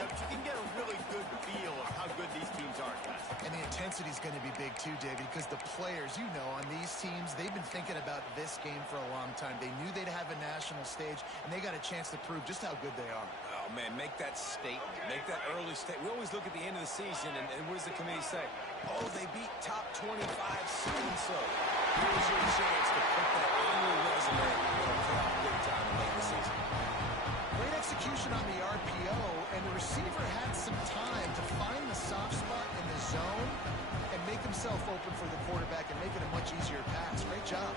matchups, you can get a really good feel of how good these teams are, guys. And the intensity is going to be big too, David, because the players, you know, on these teams, they've been thinking about this game for a long time. They knew they'd have a national stage, and they got a chance to prove just how good they are. Oh, man, make that statement. Make that early statement. We always look at the end of the season, and what does the committee say? Oh, they beat top 25 so-and-so. Here's your chance to put that on your resume and play off big time in late in the season. Great execution on the RPO, and the receiver had some time to find the soft spot in the zone and make himself open for the quarterback and make it a much easier pass. Great job.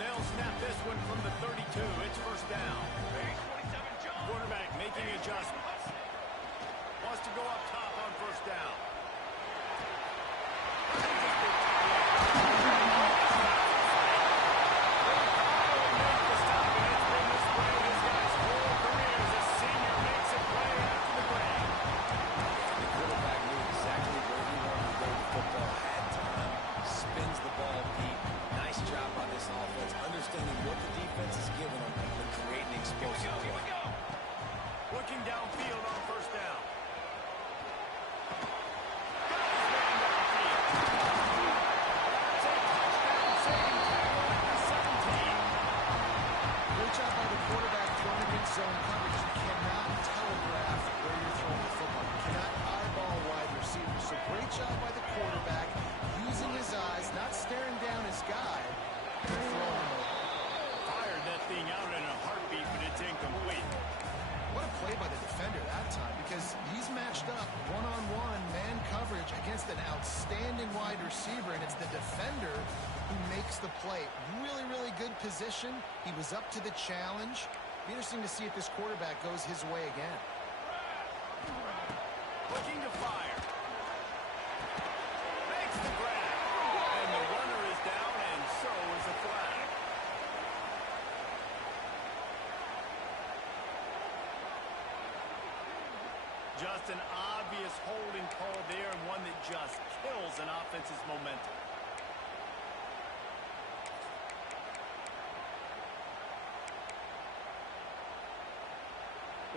They'll snap this one from the 32. It's first down. Quarterback making adjustments. Wants to go up top on first down. Looking downfield on first down. Great job by the quarterback throwing against zone coverage. You cannot telegraph where you're throwing the football. You cannot eyeball wide receivers. So great job by the quarterback using his eyes, not staring down his guy, and throwing him over. Fired that thing out in a heartbeat, but it's incomplete. What a play by the defender that time, because he's matched up one-on-one man coverage against an outstanding wide receiver, and it's the defender who makes the play. Really, really good position. He was up to the challenge. Be interesting to see if this quarterback goes his way again. Looking to fire. Makes the grab. And the runner is down, and so is the flag. Just an obvious holding call there, and one that just kills an offense's momentum.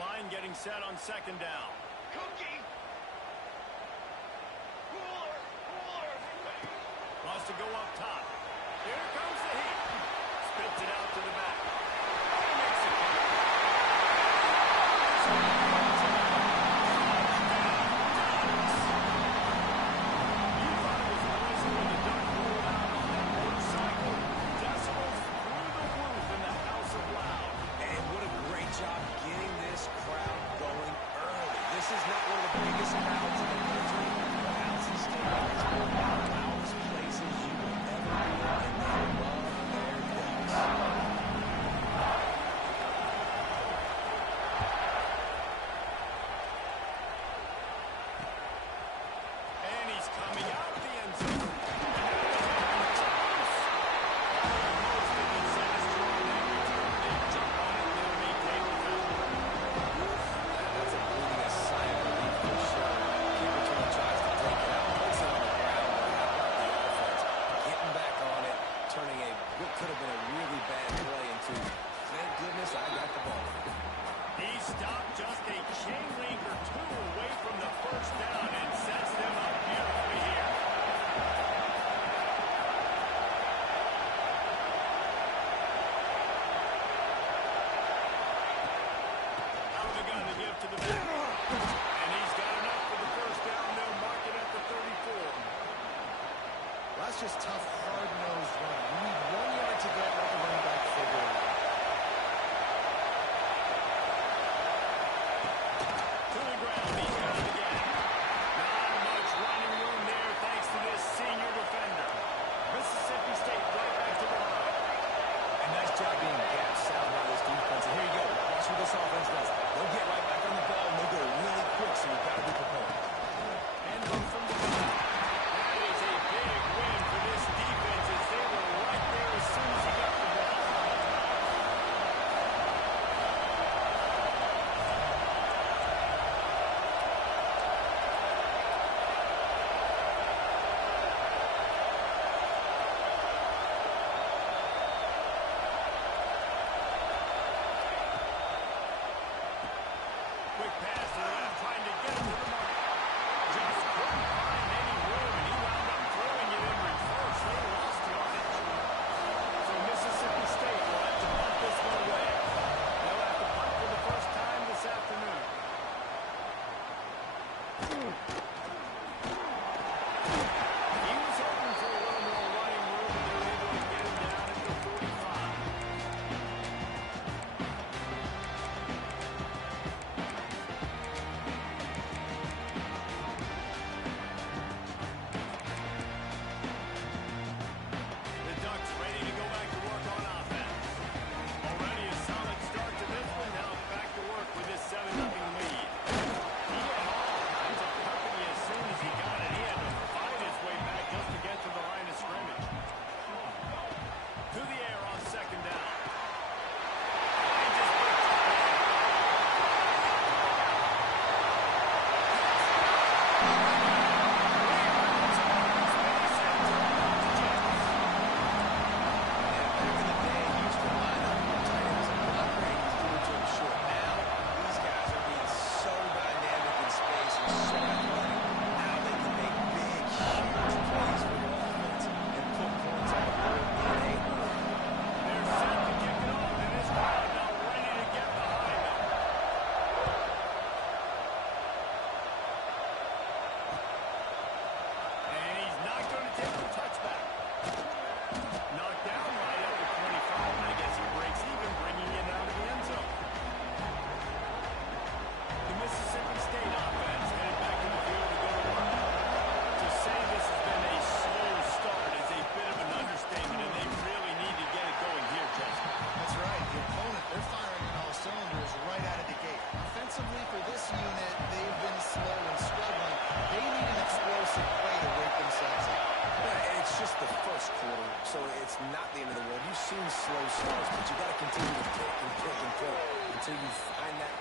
Line getting set on second down. Cookie! Cooler! Wants to go up top. Here comes the heat. Spits it out to the back. He makes it. That's just tough, hard-nosed run. You need 1 yard to get, let the running back figure it out.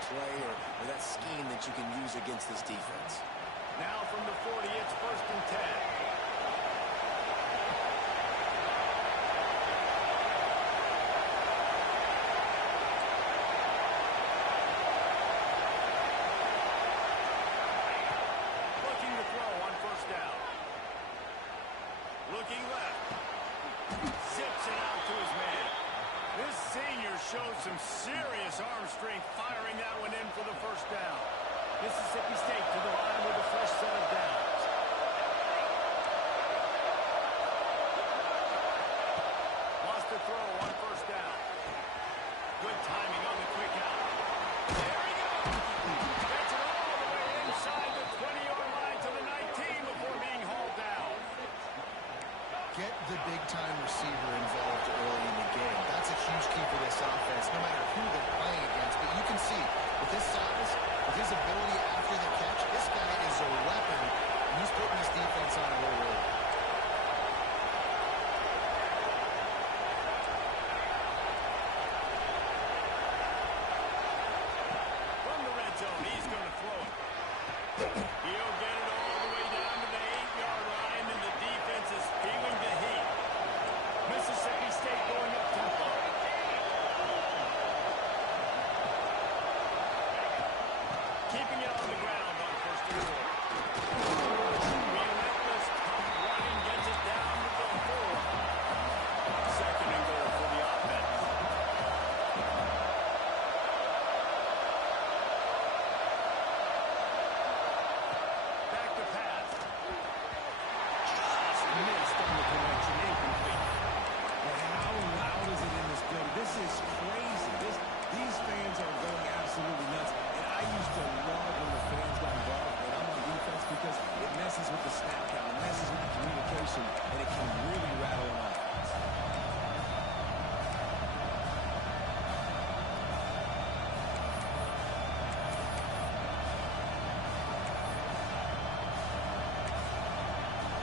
play or that scheme that you can use against this defense. Now from the 40, it's 1st and 10. Looking left. Zips it out to his man. This senior showed some serious arm strength firing that one in for the 1st down. Mississippi State to the line with a fresh set of downs. Lost the throw on 1st down. Good timing on the quick out. There he goes. Gets it all the way inside the 20-yard line to the 19 before being hauled down. Get the big-time receiver involved early in the game. That's a huge key for this offense, no matter who they're playing against. But you can see, with his size, with his ability after the catch, this guy is a weapon, and he's putting his defense on a roll. From the red zone, he's going to throw it. He'll get it all the way down to the 8-yard line, and the defense is feeling the heat. Mississippi State going up tempo. Keeping it on the ground on 1st and 4. Relentless, tough running gets it down to the 4. 2nd and goal for the offense. Back to pass. Just missed on the connection. Incomplete. How loud is it in this building? This is crazy. These fans are going absolutely nuts. And I used to love when the fans got involved when I'm on defense because it messes with the snap count, it messes with the communication, and it can really rattle an offense.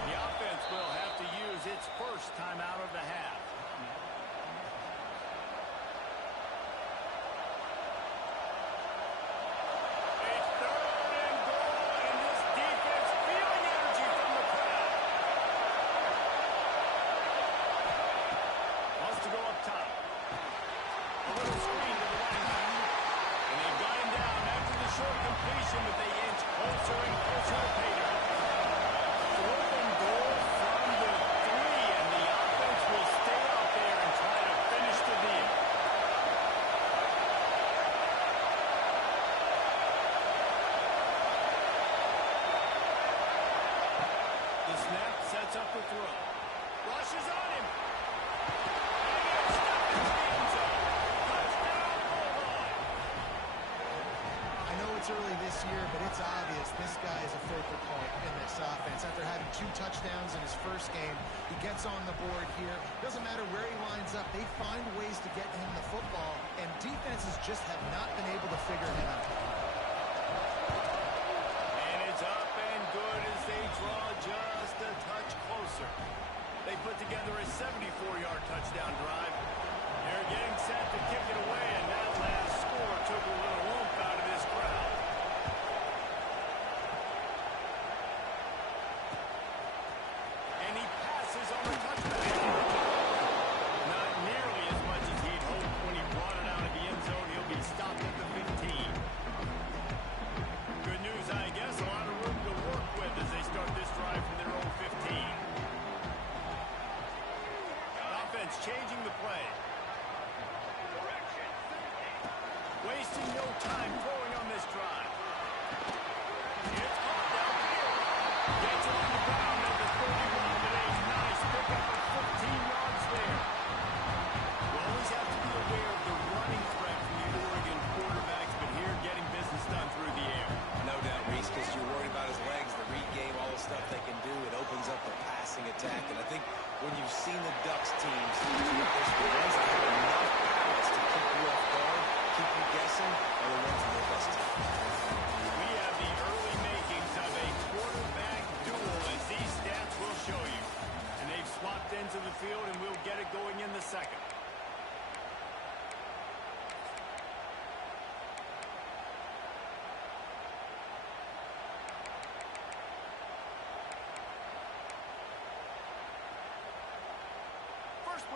The offense will have to use its 1st timeout of the half. It's 3rd and goal, and this defense feeling energy from the crowd. Wants to go up top. A little screen to the running back. And they got him down after the short completion, but they inch closer and closer to pay dirt. 4th and goal from the 3, and the offense will stay out there and try to finish the deal. The snap sets up the throw. Rushes on him. And it's stuck in the end zone. Touchdown, Bulldogs. I know it's early this year, but it's obvious this guy is a focal point in this offense. After having 2 touchdowns in his 1st game, he gets on the board here. Doesn't matter where he lines up, they find ways to get him the football, and defenses just have not been able to figure him out. And it's up and good as they draw just a touch closer. They put together a 74-yard touchdown drive. They're getting set to kick it away, and that last score took a little oomph out of this crowd. And he passes on the touchback. Not nearly as much as he'd hoped when he brought it out of the end zone. He'll be stopped at the 15.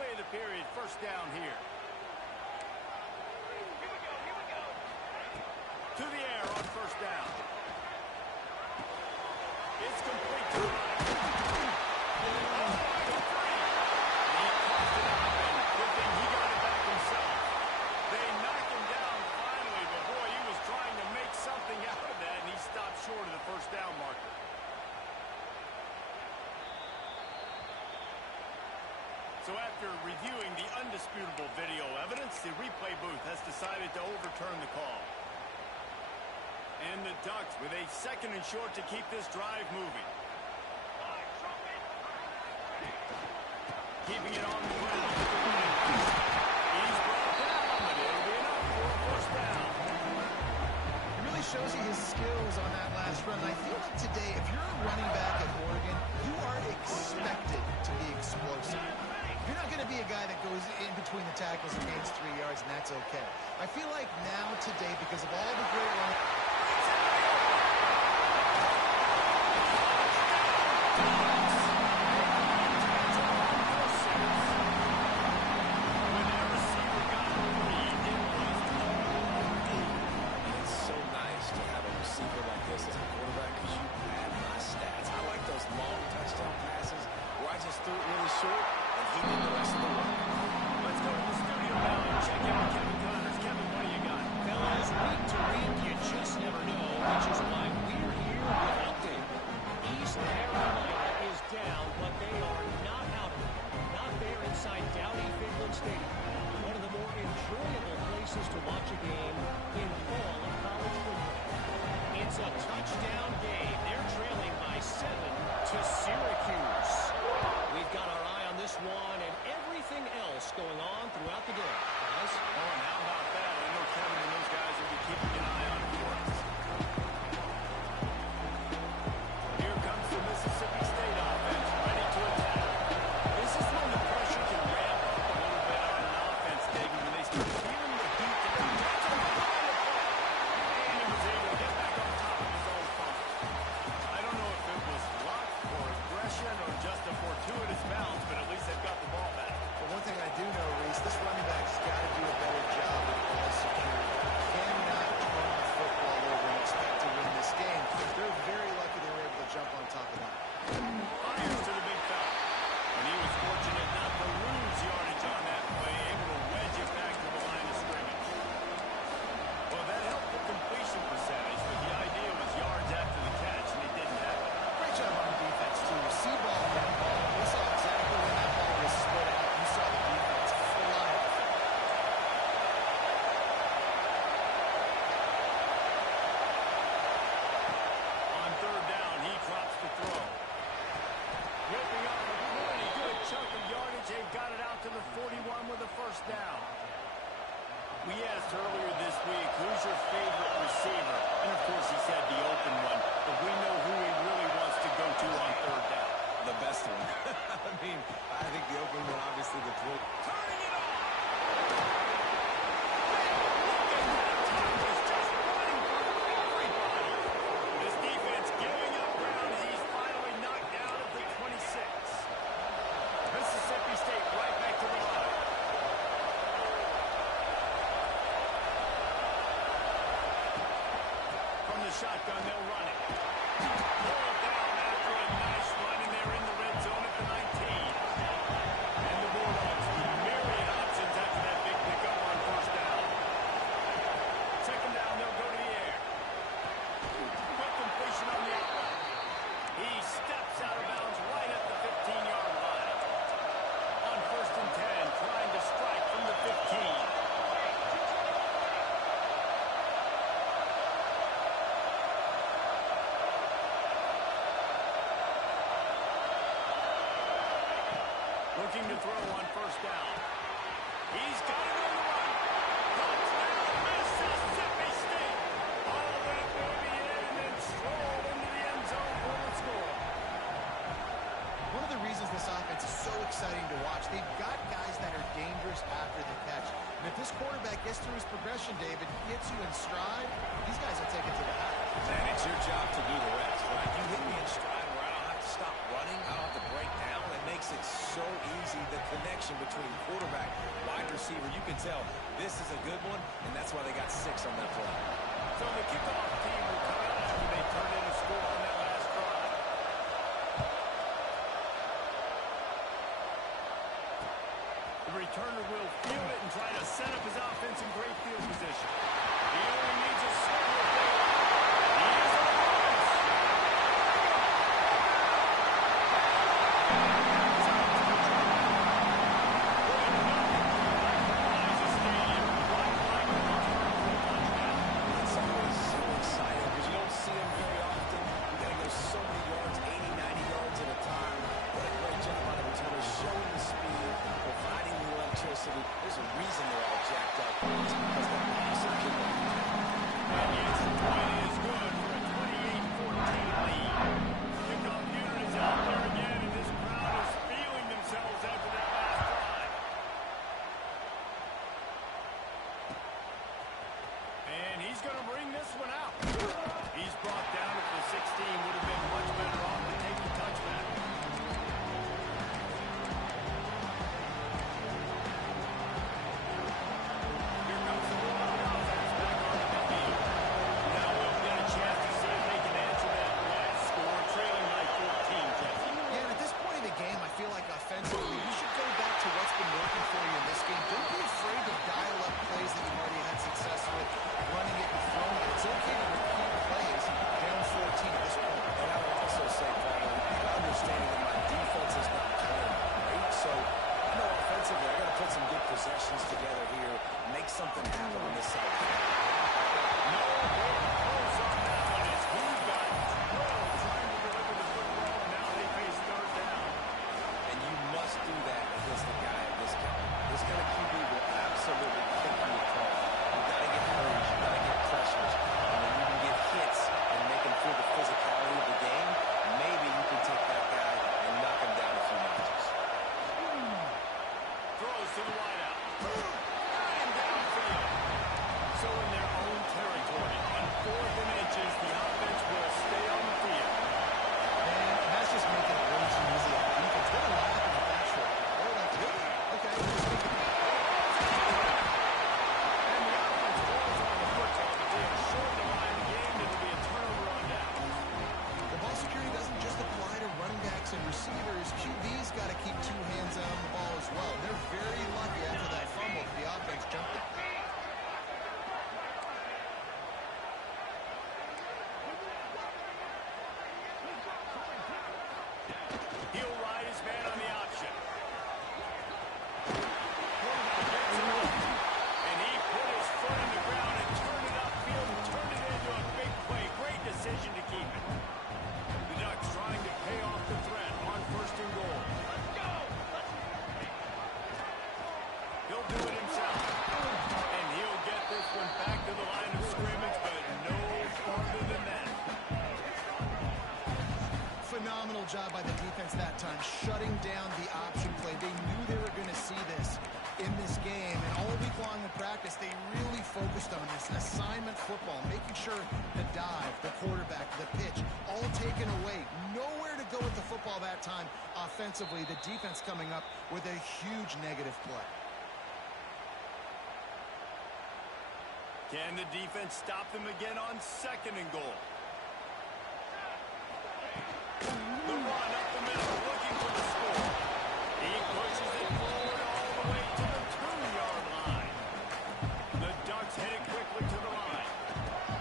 play of the period. First down here. To the air on first down. It's complete to the right. He coughed it up, and good thing he got it back himself. They knocked him down finally, but boy, he was trying to make something out of that, and he stopped short of the first down marker. So after reviewing the undisputable video evidence, the replay booth has decided to overturn the call. And the Ducks with a second and short to keep this drive moving. Keeping it on the ground. He's brought down, but it'll be enough for a first down. It really shows you his skills on that last run. I feel like today, if you're a running back at Oregon, you are expected to be explosive. You're not going to be a guy that goes in between the tackles and gains 3 yards, and that's okay. I feel like now, today, because of all the great running... We asked earlier this week, who's your favorite receiver? And of course he said the open one, but we know who he really wants to go to on third down. The best one. I mean, I think the open one, obviously the throw. Turning it on! Look at that! Tom is just running through everybody. This defense giving up ground. He's finally knocked down at the 26. Mississippi State right back to the line. From the shotgun, they'll run it. Pull down after a nice run, and they're in the red zone at the 19. And the Bulldogs with myriad options after that big pickup on first down. Second down, they'll go to the air. Quick completion on the outright. He steps out of bounds right at the 15-yard line. On first and 10, trying to strike from the 15. Looking to throw on first down. He's got it on the run. Touchdown, Mississippi State. All that baby in and then strolled into the end zone for the score. One of the reasons this offense is so exciting to watch, they've got guys that are dangerous after the catch. And if this quarterback gets through his progression, David, gets you in stride, these guys will take it to the house. And it's your job to do the rest, right? You hit me in stride where I don't have to stop running, I don't have to break down. It makes it so easy, the connection between can tell this is a good one, and that's why they got 6 on that play. So the kickoff team will come out after they turn in a score on that last drive. The returner will field it and try to set up his offense in great field position. He only needs a single play. He is on the base. It's always so exciting because you don't see them very often. You got to go so many yards, 80, 90 yards at a time. What a great job by the returner, showing the speed, providing the electricity. There's a reason they're all jacked up. It's because they're awesome kickoff. And the extra point is good for a 28-14 lead. Kickoff unit is out there again, and this crowd is feeling themselves after that last drive. And he's going to bring this one out. He's brought down at the 16. Would have been much better off to take the touchback. Here comes the ball. Now that's back onto the field. Now we'll get a chance to see if they can answer that last score, trailing by 14, Jesse. Yeah, and at this point in the game, I feel like offensively, you should go back to what's been working for you in this game. Don't be afraid to dial up plays that you've already had success with, running it and throwing it. It's okay to repeat plays down 14 at this point. And I would also say, Paul, understanding that my defense is not playing great, so I know offensively I got to put some good possessions together here, make something happen on this side. No goals on that one. It's who's got 12 trying to deliver the football, and now they face third down. And you must do that against the guy of this guy. This kind of QB will absolutely kick you apart. You've got to get hurries, you've got to get pressures, and when you can get hits and make him feel the physicality of the game, maybe you can take that guy and knock him down a few notches. Throws to the wideout. And downfield. So in their own territory, on 4th and inches, the offense will stay on the field. And that's just making it way too easy on defense. They're laughing at that short. They're like, okay, And the offense falls on the football, but they have shortened the line of the game, and it'll be a turnover on downs. the ball security doesn't just apply to running backs and receivers. QB's got to keep 2 hands on the ball as well. They're very lucky after that fumble that the offense jumped it. He'll ride his man on the option. Quarterback gets it off, and he put his foot in the ground and turned it upfield and turned it into a big play. Great decision to keep it. The Ducks trying to pay off the threat on 1st and goal. He'll do it himself. And he'll get this one back to the line of scrimmage, but no farther than that. Phenomenal job by the defense that time, shutting down the option play. They knew they were going to see this in this game, and all week long in practice, they really focused on this assignment football, making sure the dive, the quarterback, the pitch, all taken away. Nowhere to go with the football that time offensively. The defense coming up with a huge negative play. Can the defense stop them again on 2nd and goal? The run up the middle, looking for the score. He pushes it forward all the way to the 2-yard line. The Ducks headed quickly to the line.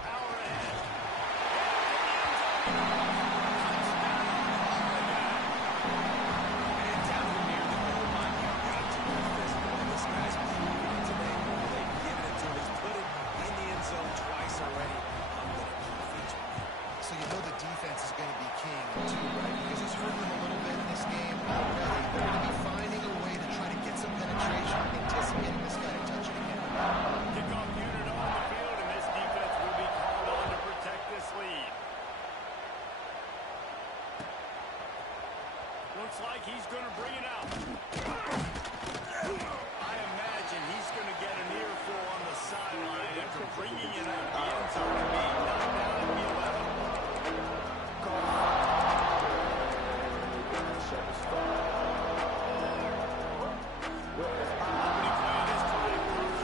Power ahead. And down near the goal line, you've got to be physical. And this guy's proven it today. They've given it to him. He's put it in the end zone twice already. I'm going to keep featuring him. So you know the defense is going to be king too, right? Because it's hurting them a little bit in this game already. They're going to be finding a way to try to get some penetration, anticipating this guy to touch it again. Kickoff unit on the field, and this defense will be called on to protect this lead. Looks like he's going to bring it out. I imagine he's going to get an earful on the sideline after bringing it out the end zone and being knocked down at the 11. Opening play of this drive comes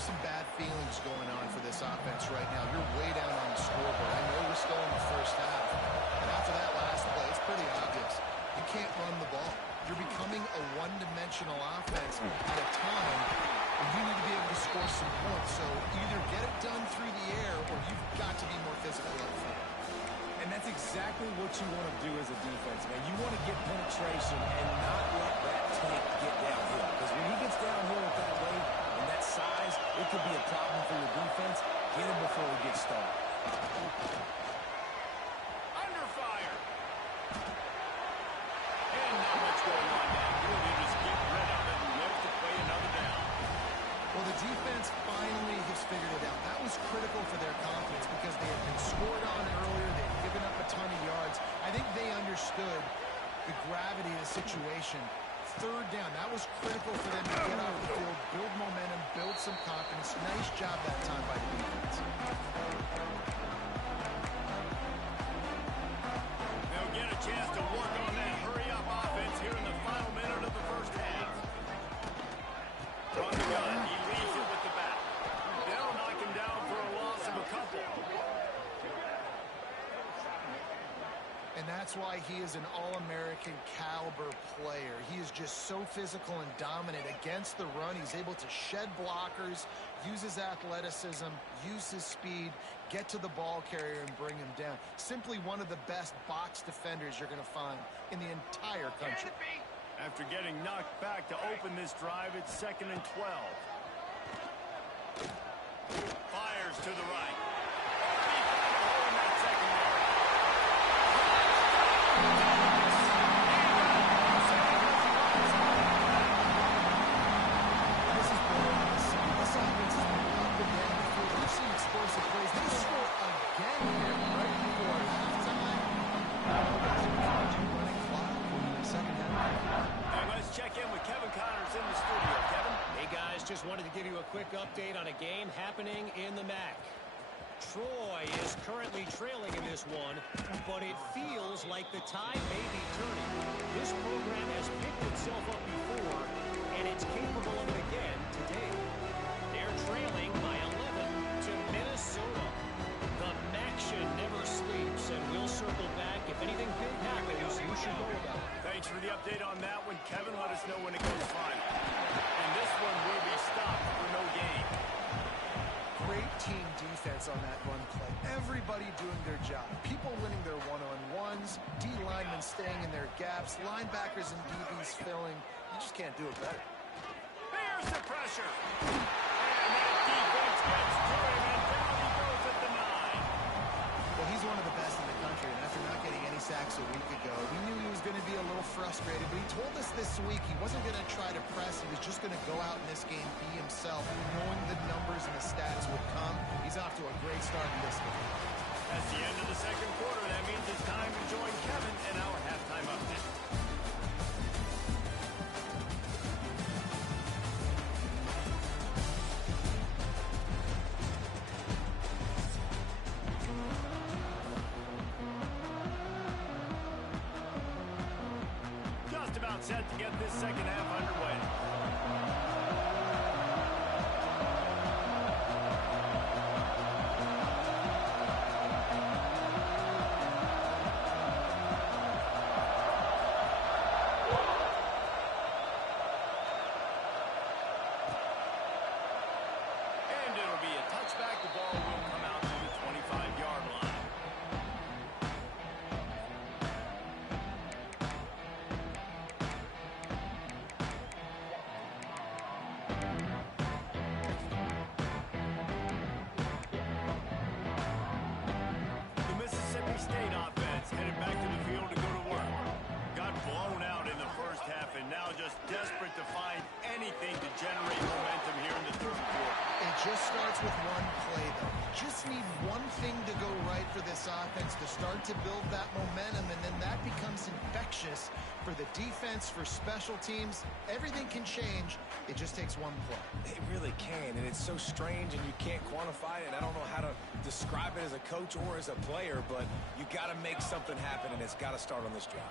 there's some bad feelings going on for this offense right now. You're way down on the scoreboard. I know we're still in the first half. And after that last play, it's pretty obvious. You can't run the ball. You're becoming a one-dimensional offense at a time when you need to be able to score some points. So either get it done through the air or you've got to be more physical up front. And that's exactly what you want to do as a defense, man. You want to get penetration and not let that tank get downhill. Because when he gets downhill with that weight and that size, it could be a problem for your defense. Get him before he gets started. Under fire. And not much going on now. Really just get rid of it and look to play another down. Well, the defense finally has figured it out. That was critical for their confidence because they had been scored on earlier. They had given up a ton of yards. I think they understood the gravity of the situation. Third down, that was critical for them to get off the field, build momentum, build some confidence. Nice job that time by the defense. They'll get a chance to work on that hurry-up offense here in the final minute of the first half. From the gun, he leaves it with the back. They'll knock him down for a loss of a couple. And that's why he is an All-American caliber player. He is just so physical and dominant against the run. He's able to shed blockers, use his athleticism, use his speed, get to the ball carrier and bring him down. Simply one of the best box defenders you're going to find in the entire country. After getting knocked back to open this drive, it's 2nd and 12. Fires to the right. Already found a hole in that secondary. This is below the scene. This offense has been up and down before. We've seen explosive plays. They score again here right before halftime. Running clock in the second half. And let's check in with Kevin Connors in the studio. Kevin? Hey guys, just wanted to give you a quick update on a game happening in the MAC. Troy is currently trailing in this one, but it feels like the tide may be turning. This program has picked itself up before, and it's capable of it again today. They're trailing by 11 to Minnesota. The MACtion never sleeps, and we'll circle back. If anything big happens, you should know about it. Thanks for the update on that one, Kevin. Let us know when it goes final. And this one will be stopped for no gain. Great team defense on that run play. Everybody doing their job. People winning their one-on-ones, D linemen staying in their gaps, linebackers and DBs filling. You just can't do it better. There's the pressure. And that defense gets to him, and down he goes at the 9. Well, he's one of the best in the country, and after not getting any sacks a week ago, we knew he was going to be a little frustrated, but he told us this week he wasn't going to try to press. He was just going to go out in this game, be himself, knowing the numbers and the stats would come. He's off to a great start in this game. That's the end of the second quarter. That means it's time to join Kevin in our halftime update. Just about set to get this second half underway. And it'll be a touchback. The ball will come out to the 25-yard line. The Mississippi State offense headed back to the field to go to work. Got blown out in the first half and now just desperate to find anything to generate momentum here in the third quarter. It just starts with one play, though. Just need one thing to go right for this offense to start to build that momentum, and then that becomes infectious for the defense, for special teams. Everything can change. It just takes one play. It really can, and it's so strange, and you can't quantify it. And I don't know how to describe it as a coach or as a player, but you got to make something happen, and it's got to start on this drive.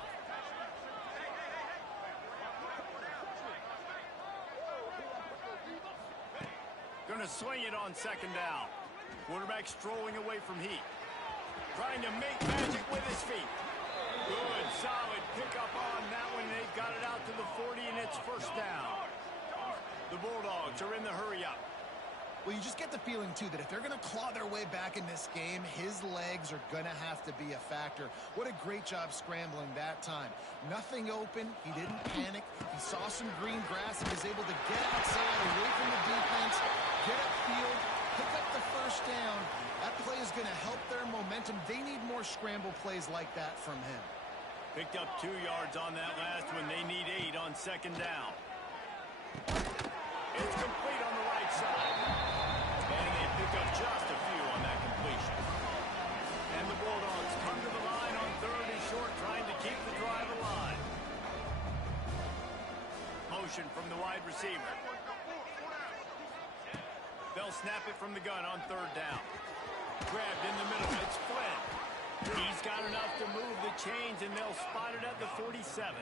Going going to swing it on second down. Quarterback strolling away from heat. Trying to make magic with his feet. Good, solid pickup on that one. They've got it out to the 40, and it's first down. The Bulldogs are in the hurry-up. Well, you just get the feeling, too, that if they're going to claw their way back in this game, his legs are going to have to be a factor. What a great job scrambling that time. Nothing open. He didn't panic. He saw some green grass and was able to get outside, away from the defense, get upfield, pick up the first down. That play is going to help their momentum. They need more scramble plays like that from him. Picked up 2 yards on that last one. They need 8 on second down. It's complete on the right side. And they pick up just a few on that completion. And the Bulldogs come to the line on third and short, trying to keep the drive alive. Motion from the wide receiver. They'll snap it from the gun on third down. Grabbed in the middle. It's Flynn. He's got enough to move the chains, and they'll spot it at the 47.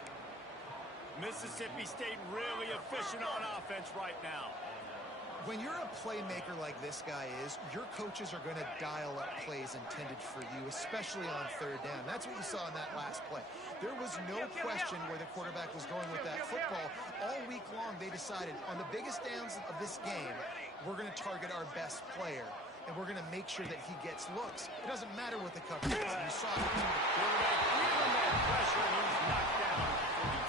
Mississippi State really efficient on offense right now. When you're a playmaker like this guy is, your coaches are going to dial up plays intended for you, especially on third down. That's what you saw in that last play. There was no question where the quarterback was going with that football. All week long, they decided on the biggest downs of this game, we're going to target our best player, and we're going to make sure that he gets looks. It doesn't matter what the coverage is. You saw the quarterback feeling that pressure, and he's knocked down at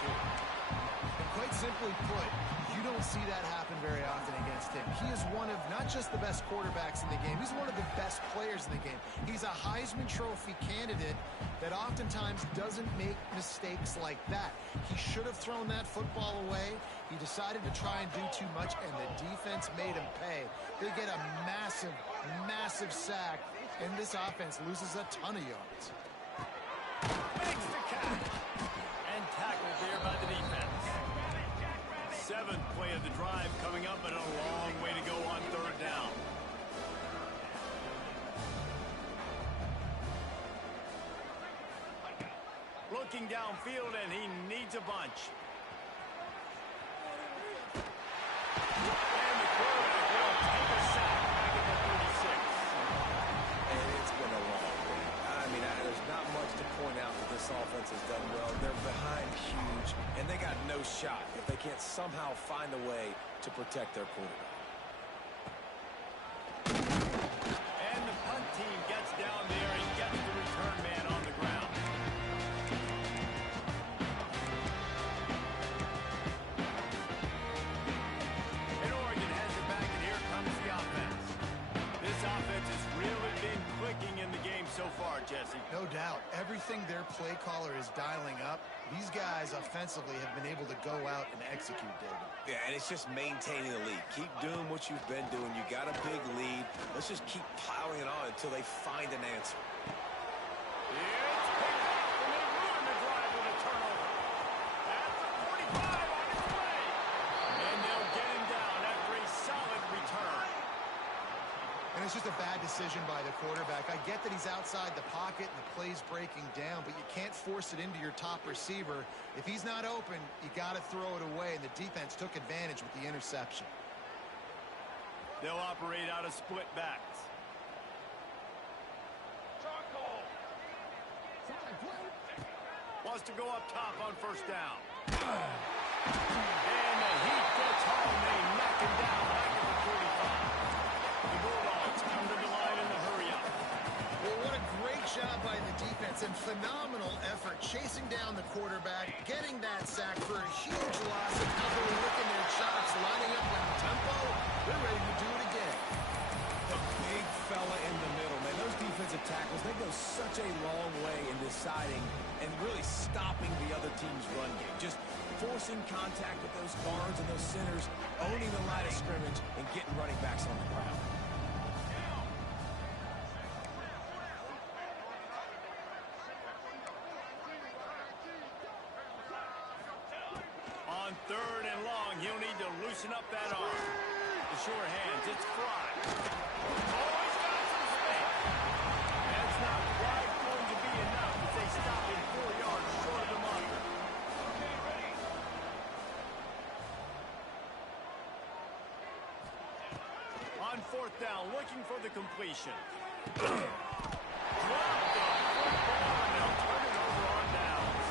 42. Quite simply put, you don't see that happen very often against him. He is one of not just the best quarterbacks in the game, he's one of the best players in the game. He's a Heisman Trophy candidate that oftentimes doesn't make mistakes like that. He should have thrown that football away. He decided to try and do too much, and the defense made him pay. They get a massive, massive sack, and this offense loses a ton of yards. Makes the catch. And tackled there by the defense. 7th play of the drive coming up, and a long way to go on third down. Looking downfield, and he needs a bunch. And the quarterback will take a sack back at the 36. And it's been a long day. I mean, there's not much to point out that this offense has done well. They're behind huge, and they got no shot if they can't somehow find a way to protect their quarterback. And the punt team gets down there and gets the return man on the ground. And Oregon has it back, and here comes the offense. This offense has really been clicking in the game so far, Jesse. No doubt. Everything their play caller is dialing up, these guys offensively have been able to go out and execute, David. Yeah, and it's just maintaining the lead. Keep doing what you've been doing. You got a big lead. Let's just keep piling it on until they find an answer. It's picked up, and they ruin the drive with a turnover. At the 45 on its way. And they'll get him down after a solid return. And it's just a bad decision by the quarterback. I get that he's outside the pocket and the play's breaking down, but you can't force it into your top receiver. If he's not open, you got to throw it away, and the defense took advantage with the interception. They'll operate out of split backs. Wants to go up top on first down. And the heat gets home. They knock him down back at the 45. The Bulldogs come to the line in the hurry-up. Well, what a great job by the defense and phenomenal effort chasing down the quarterback, getting that sack for a huge loss, and now they're licking their chops, lining up with tempo. They're ready to do it again. The big fella in the middle, man. Those defensive tackles, they go such a long way in deciding and really stopping the other team's run game. Just forcing contact with those guards and those centers, owning the line of scrimmage, and getting running backs on the ground. On third and long, he'll need to loosen up that arm. The sure hands, it's Fry. Always got some space. That's not quite going to be enough as they stop him 4 yards short of the marker. On fourth down, looking for the completion. Drop the football, and they'll turn it over on downs.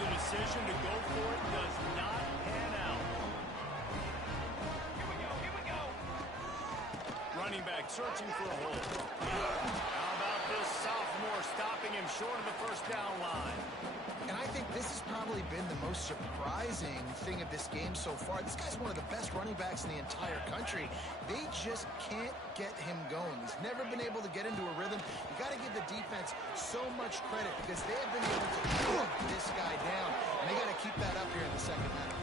The decision to go for it does not pan out. Here we go. Running back searching for a hole. How about this sophomore stopping him short of the first down line? And I think this has probably been the most surprising thing of this game so far. This guy's one of the best running backs in the entire country. They just can't get him going. He's never been able to get into a rhythm. You got to give the defense so much credit because they have been able to put this guy down. And they got to keep that up here in the second half.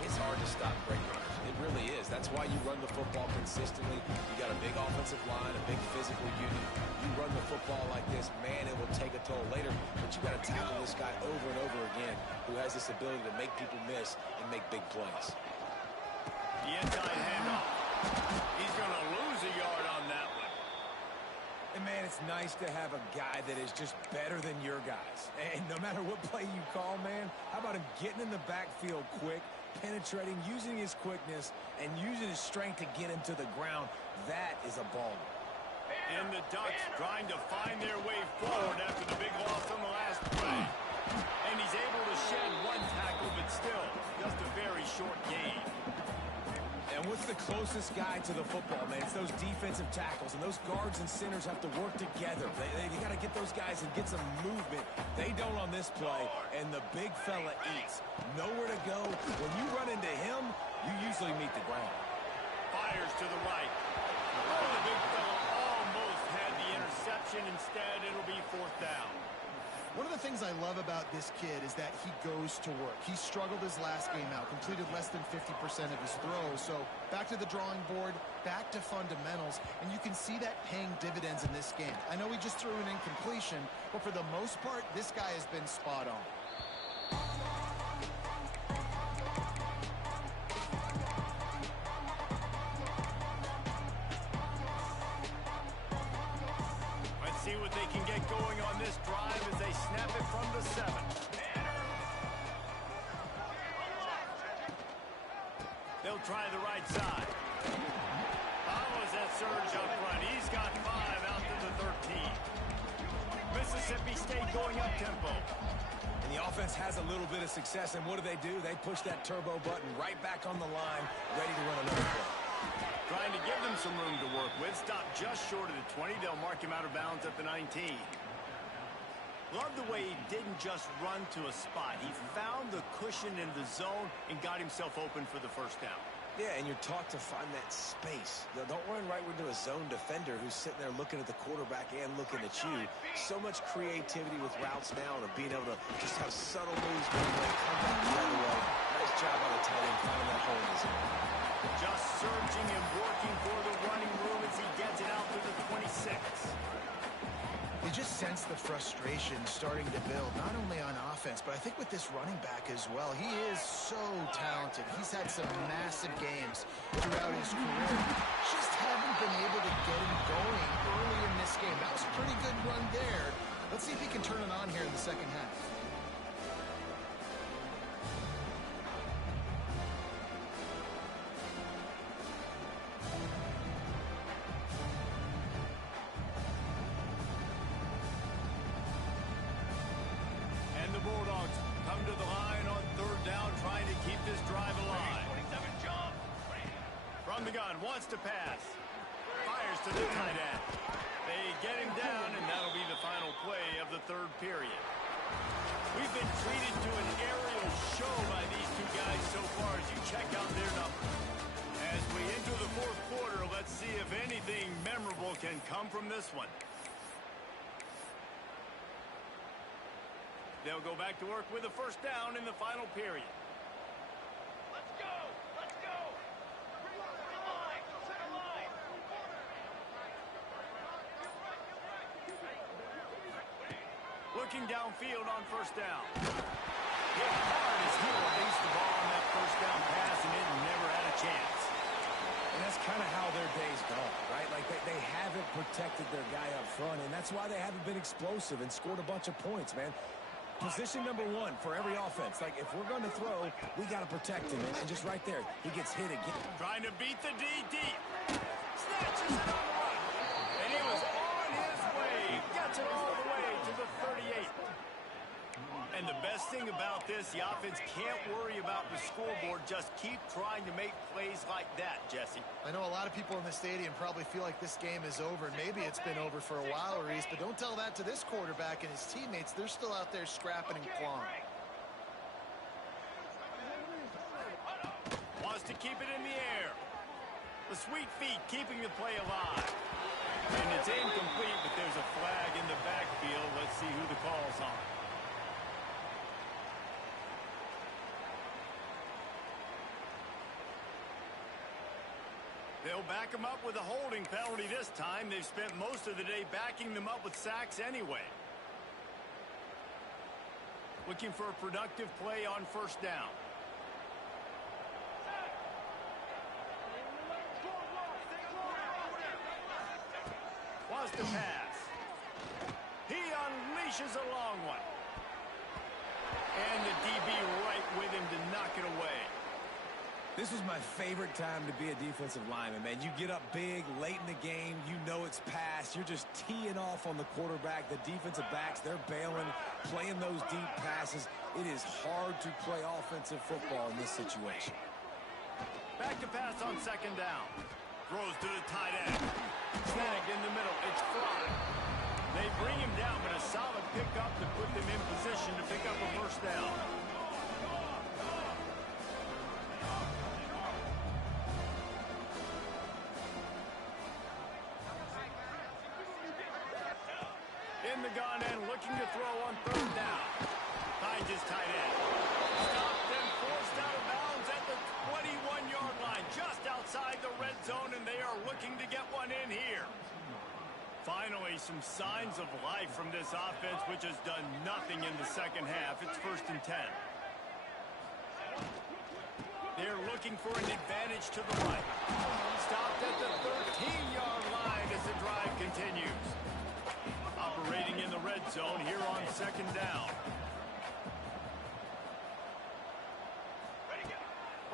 It's hard to stop great runners. It really is. That's why you run the football consistently. You got a big offensive line, a big physical unit. You run the football like this, man, it will take a toll later. But you got to tackle this guy over and over again who has this ability to make people miss and make big plays. The inside handoff. He's going to lose a yard on that one. And, man, it's nice to have a guy that is just better than your guys. And no matter what play you call, man, how about him getting in the backfield quick, penetrating, using his quickness, and using his strength to get him to the ground? That is a baller. And the Ducks trying to find their way forward after the big loss on the last play. And he's able to shed one tackle, but still, just a very short gain. And what's the closest guy to the football, man? It's those defensive tackles, and those guards and centers have to work together. They got to get those guys and get some movement. They don't on this play, and the big fella eats. Nowhere to go. When you run into him, you usually meet the ground. Fires to the right. Oh, the big fella almost had the interception. Instead, it'll be fourth down. One of the things I love about this kid is that he goes to work. He struggled his last game out, completed less than 50% of his throws. So back to the drawing board, back to fundamentals, and you can see that paying dividends in this game. I know he just threw an incompletion, but for the most part, this guy has been spot on. See what they can get going on this drive as they snap it from the 7. They'll try the right side. Follows that surge up front. He's got 5 out to the 13. Mississippi State going up tempo. And the offense has a little bit of success, and what do? They push that turbo button right back on the line, ready to run another play. Trying to give them some room to work with. Stopped just short of the 20. They'll mark him out of bounds at the 19. Love the way he didn't just run to a spot. He found the cushion in the zone and got himself open for the first down. Yeah, and you're taught to find that space. Don't run right into a zone defender who's sitting there looking at the quarterback and looking at you. So much creativity with routes now and being able to just have subtle moves, come back the other way. Nice job by the tight end finding that hole in the zone. Just searching and working for the running room as he gets it out to the 26. You just sense the frustration starting to build, not only on offense, but I think with this running back as well. He is so talented. He's had some massive games throughout his career. Just haven't been able to get him going early in this game. That was a pretty good run there. Let's see if he can turn it on here in the second half. Bulldogs come to the line on third down, trying to keep this drive alive. 27 jump. From the gun, wants to pass. Fires to the tight end. They get him down, and that'll be the final play of the third period. We've been treated to an aerial show by these two guys so far as you check out their numbers. As we enter the fourth quarter, let's see if anything memorable can come from this one. They'll go back to work with a first down in the final period. Let's go! Let's go! Center line! Looking downfield on first down. Hit hard as he released the ball on that first down pass, and it never had a chance. And that's kind of how their day's gone, right? Like they haven't protected their guy up front, and that's why they haven't been explosive and scored a bunch of points, man. Position number 1 for every offense. Like, if we're going to throw, we got to protect him. And just right there, he gets hit again. Trying to beat the D deep. And he was on his way. Gets it all the way to the 38. And the best thing about this, the offense can't worry about the scoreboard. Just keep trying to make plays like that, Jesse. I know a lot of people in the stadium probably feel like this game is over. Maybe it's been over for a while, Reese, but don't tell that to this quarterback and his teammates. They're still out there scrapping and clawing. Wants to keep it in the air. The sweet feet keeping the play alive. And it's incomplete, but there's a flag in the backfield. Let's see who the call's on. They'll back them up with a holding penalty this time. They've spent most of the day backing them up with sacks anyway. Looking for a productive play on first down. Wants to pass. He unleashes a long one. And the DB right with him to knock it away. This was my favorite time to be a defensive lineman, man. You get up big, late in the game, you know it's past. You're just teeing off on the quarterback. The defensive backs, they're bailing, playing those deep passes. It is hard to play offensive football in this situation. Back to pass on second down. Throws to the tight end. Snagged in the middle. It's Fry. They bring him down, but a solid pickup to put them in position to pick up a first down. In the gun and looking to throw on third down. Finds his tight end. Stopped and forced out of bounds at the 21-yard line, just outside the red zone, and they are looking to get one in here. Finally, some signs of life from this offense, which has done nothing in the second half. It's 1st and 10. They're looking for an advantage to the right. Stopped at the 13-yard line as the drive continues. Operating in the red zone here on second down.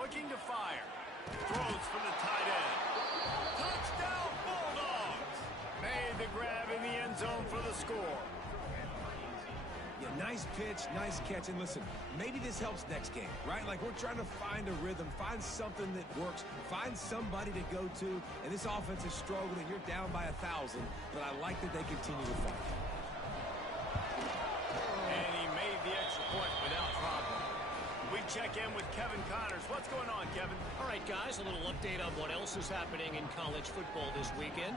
Looking to fire. Throws for the tight end. Touchdown Bulldogs! Made the grab in the end zone for the score. Yeah, nice pitch, nice catch. And listen, maybe this helps next game, right? Like we're trying to find a rhythm, find something that works, find somebody to go to. And this offense is struggling. You're down by 1,000, but I like that they continue to fight. And he made the extra point without problem. We check in with Kevin Connors. What's going on, Kevin? All right, guys, a little update on what else is happening in college football this weekend.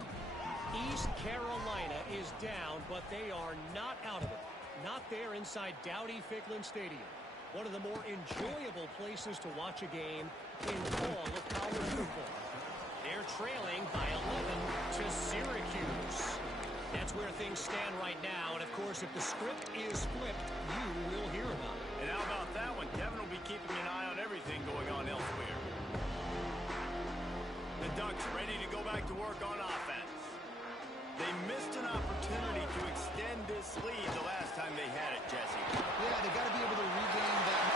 East Carolina is down, but they are not out of it. Not there inside Dowdy-Ficklin Stadium. One of the more enjoyable places to watch a game in all of college football. They're trailing by 11 to Syracuse. That's where things stand right now. And, of course, if the script is flipped, you will hear about it. And how about that one? Kevin will be keeping an eye on everything going on elsewhere. The Ducks ready to go back to work on offense. They missed an opportunity to extend this lead the last time they had it, Jesse. Yeah, they got to be able to regain that.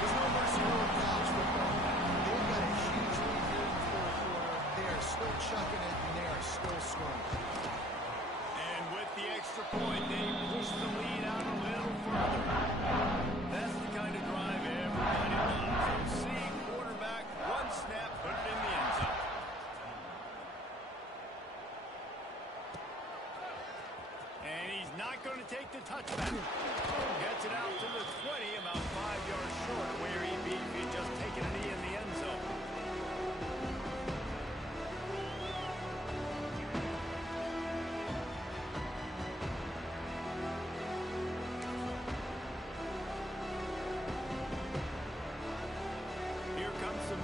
There's no mercy rule in college football. They've got a huge lead here in the fourth quarter. They are still chucking it, and they are still scoring. And with the extra point, they push the lead out a little further. That's the kind of drive everybody loves. See quarterback, one snap, put it in the end zone. And he's not going to take the touchback. Gets it out to the 20, about 5 yards short of where he'd be if he'd just taken a knee in the end zone.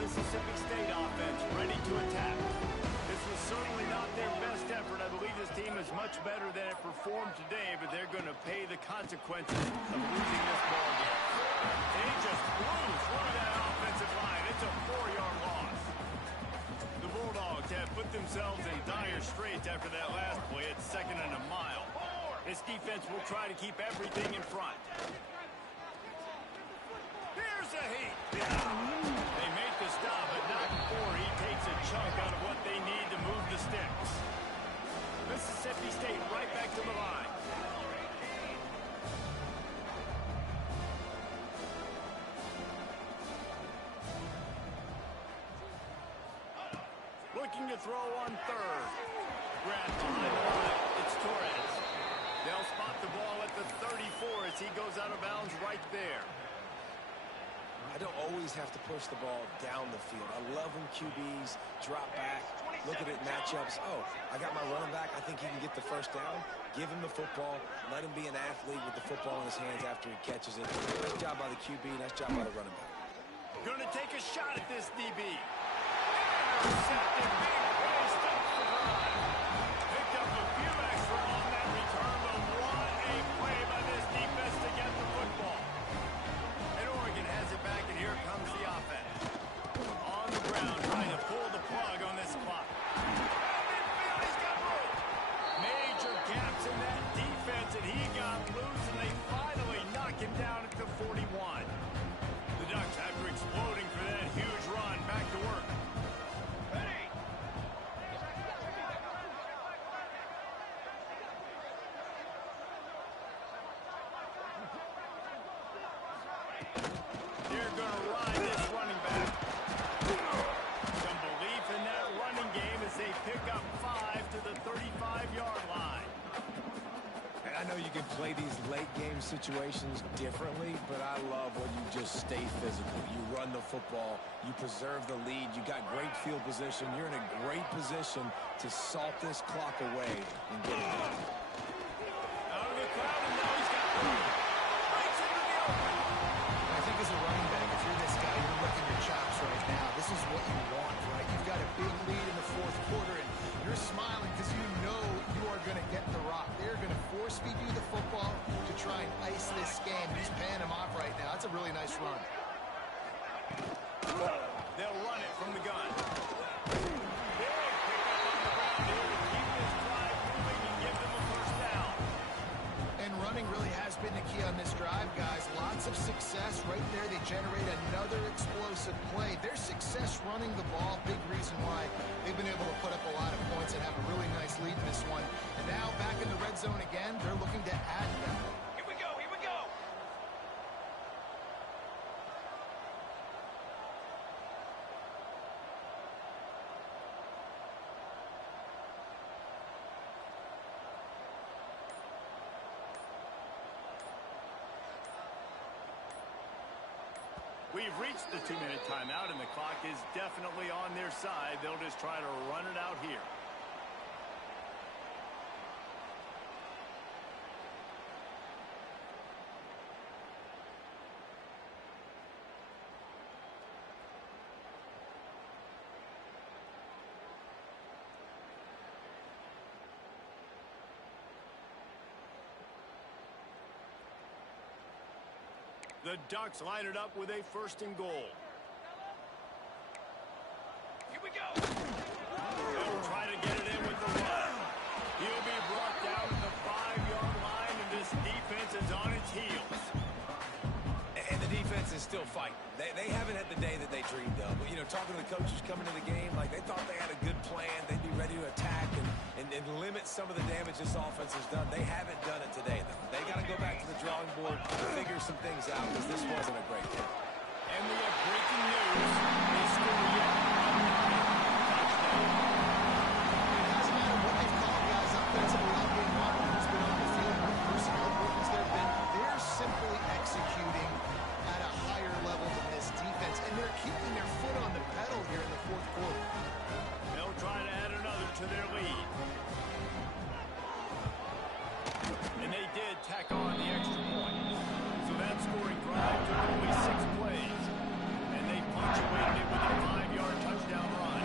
Mississippi State offense ready to attack. This was certainly not their best effort. I believe this team is much better than it performed today, but they're going to pay the consequences of losing this ball game. And he just flew through that offensive line. It's a 4-yard loss. The Bulldogs have put themselves in dire straits after that last play. It's 2nd and a mile. This defense will try to keep everything in front. Here's a heat. They make the stop, but not before he takes a chunk out of what they need to move the sticks. Mississippi State right back to the line. Looking to throw on third. Grant behind the line. It's Torres. They'll spot the ball at the 34 as he goes out of bounds right there. I don't always have to push the ball down the field. I love when QBs drop back, look at it matchups. Oh, I got my running back. I think he can get the first down. Give him the football. Let him be an athlete with the football in his hands after he catches it. Nice job by the QB. Nice job by the running back. Going to take a shot at this DB. Intercepted. Big play. Stops the drive. Picked up a few extra on that return, but what a play by this defense to get the football. And Oregon has it back, and here comes the offense. On the ground, trying to pull the plug on this clock. Midfield, he's got room. Major gaps in that defense, and he got loose, and they finally knock him down at the 41. The Ducks, after exploding for that huge run, back to work. They're going to ride this running back. Some belief in that running game as they pick up 5 to the 35-yard line. And I know you can play these late-game situations differently, but I love when you just stay physical. You run the football. You preserve the lead. You got great field position. You're in a great position to salt this clock away and get it done. Out of the crowd, and now he's got room. Breaks into the open. I think as a running back, if you're this guy, you're licking your chops right now. This is what you want, right? You've got a big lead in the fourth quarter, and you're smiling because you know you are going to get the rock. They're going to force feed you the football to try and ice this game. He's paying him off right now. That's a really nice run. They'll run it from the gun. Big pickup on the ground here to keep this drive moving and give them a first down. And running really has been the key on this drive, guys. Lots of success right there. They generate another explosive play. Their success running the ball, big reason why they've been able to put up a lot of points and have a really nice lead in this one. And now back in the red zone again, they're looking to add them. Here we go, here we go. We've reached the 2-minute timeout, and the clock is definitely on their side. They'll just try to run it out here. The Ducks line it up with a 1st and goal. Here we go. They'll try to get it in with the run. He'll be brought down to the 5-yard line, and this defense is on its heels. And the defense is still fighting. They haven't had the day that they dreamed of. But, you know, talking to the coaches coming to the game, like they thought they had a good plan. They'd be ready to attack and limit some of the damage this offense has done. They haven't done it today, though. They got to go back to the drawing board and figure some things out because this wasn't a great game. And we have breaking news. They score yet. It doesn't matter what they've called, guys, offensively all game long. Who's been on the field, what personnel movements there have been. They're simply executing at a higher level than this defense, and they're keeping their foot on the pedal here in the fourth quarter. They'll try to add another to their lead. And they did tack on the extra point. So that scoring drive took only 6 plays. And they punctuated it with a 5-yard touchdown run.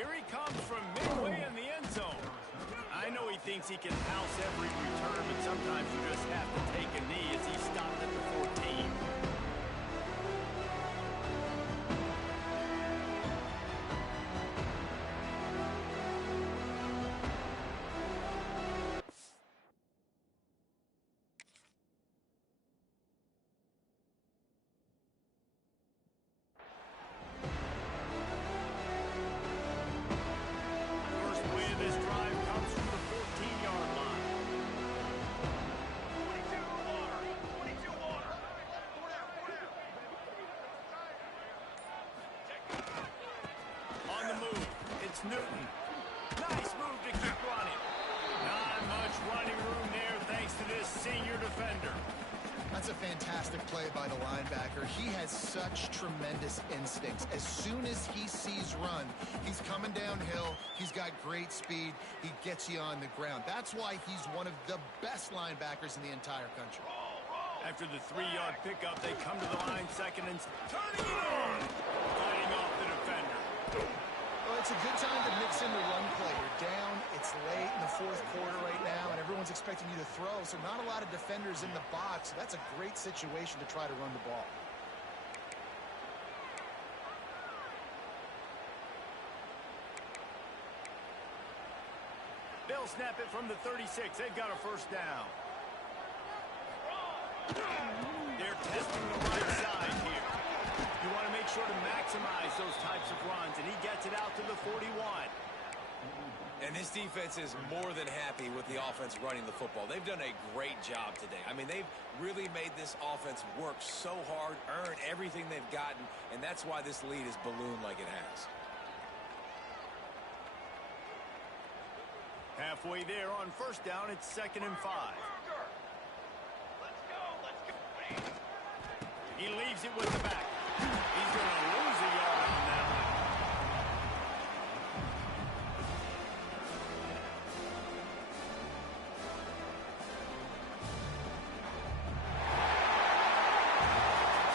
Here he comes from midway in the end zone. I know he thinks he can house every return, but sometimes you just have to take a knee as he stopped at the 14. First play of this drive comes from the 14-yard line. On the move, it's Newton. Nice move to keep running. Not much running room there thanks to this senior defender. That's a fantastic play by the linebacker. He has such tremendous instincts. As soon as he sees run, he's coming downhill. He's got great speed. He gets you on the ground. That's why he's one of the best linebackers in the entire country. After the 3-yard pickup, they come to the line second and turning it on. Fighting off the defender. Well, it's a good time to mix in the run play. You're down, it's late in the fourth quarter right now, and everyone's expecting you to throw, so not a lot of defenders in the box. So that's a great situation to try to run the ball. They'll snap it from the 36. They've got a first down. They're testing the right side here. You want to make sure to maximize those types of runs, and he gets it out to the 41. And this defense is more than happy with the offense running the football. They've done a great job today. I mean, they've really made this offense work so hard, earn everything they've gotten, and that's why this lead is ballooned like it has. Halfway there on first down, it's 2nd and 5. He leaves it with the back. He's going to lose a yard on that one.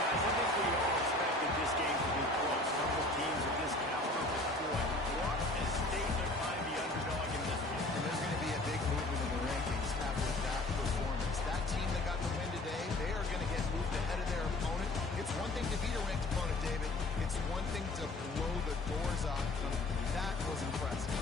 Guys, I think we all expected this game to be close. Couple teams of this caliber, but boy, what a statement by the underdog in this one. And there's going to be a big movement in the rankings after that performance. That team that got the win today, they are going to get moved ahead of their opponent. It's one thing to beat a ranked opponent, David. It's one thing to blow the doors off them. That was impressive.